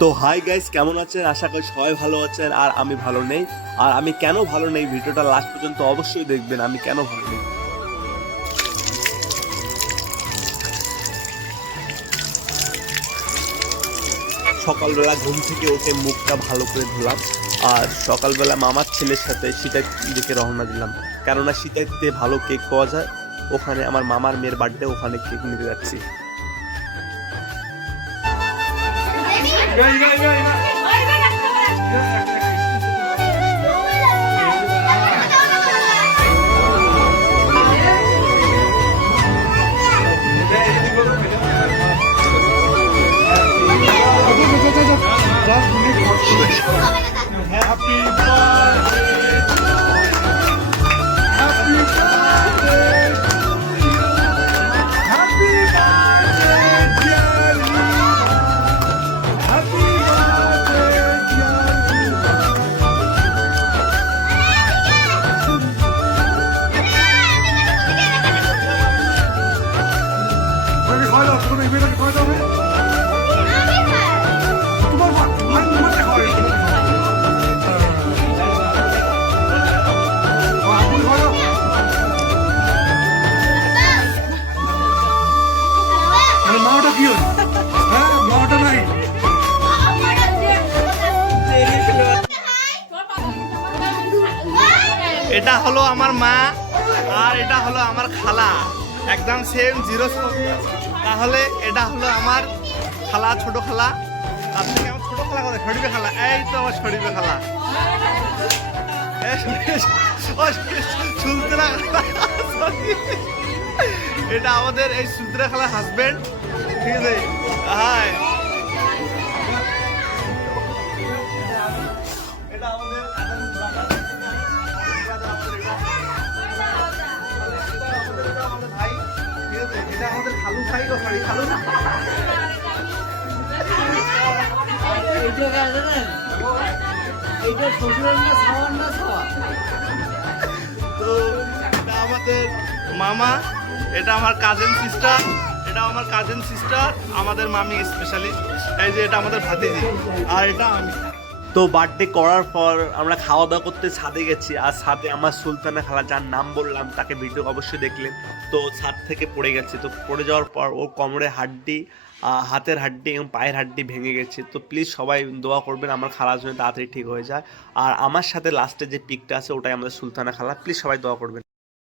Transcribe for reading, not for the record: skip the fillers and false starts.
তো hi guys, কেমন আছেন? আশা করি সবাই ভালো আছেন। আর আমি ভালো নেই। আর আমি কেন ভালো নেই, ভিডিওটা লাস্ট পর্যন্ত অবশ্যই দেখবেন আমি কেন ভালো নেই। সকালবেলা ঘুম থেকে উঠে মুখটা ভালো করে ধুলাম, আর সকালবেলা মামার ছেলের সাথে সীতার দিকে রওনা দিলাম, কেননা সীতাইতে ভালো কেক পাওয়া যায়। ওখানে আমার মামার মেয়ের বার্থডে, ওখানে কেক নিতে যাচ্ছি। এটা হলো আমার মা আর এটা হলো আমার খালা, একদম সেম জিরো। তাহলে এটা হলো আমার খালা, ছোট খালা। তার থেকে আমার ছোট খালা কথা শরীফে খালা। এই তো আমার শরীফে খালা, সুলতানা। এটা আমাদের এই সুলতানা খালার হাজবেন্ড, ঠিক আছে? হাই, এটা আমাদের ভাই, ঠিক আছে? এটা আমাদের খালু ভাই, ও সরি খালু না। তো এটা আমাদের মামা, এটা আমার কাজিন সিস্টার, এটা আমার কাজিন সিস্টার, আমাদের মামি স্পেশালি। এই যে এটা আমাদের ভাতিজি, আর এটা আমি। তো বার্থডে করার পর আমরা খাওয়া দাওয়া করতে ছাদে গেছি, আর ছাদে আমার সুলতানা খালা, যার নাম বললাম, তাকে ভিডিও অবশ্যই দেখলেন। তো ছাদ থেকে পড়ে গেছে, তো পড়ে যাওয়ার পর ওর কোমরের হাড্ডি, হাতের হাড্ডি এবং পায়ের হাড্ডি ভেঙে গেছে। তো প্লিজ সবাই দোয়া করবেন আমার খালার জন্য তাড়াতাড়ি ঠিক হয়ে যায়। আর আমার সাথে লাস্টে যে পিকটা আছে ওটাই আমাদের সুলতানা খালা, প্লিজ সবাই দোয়া করবেন।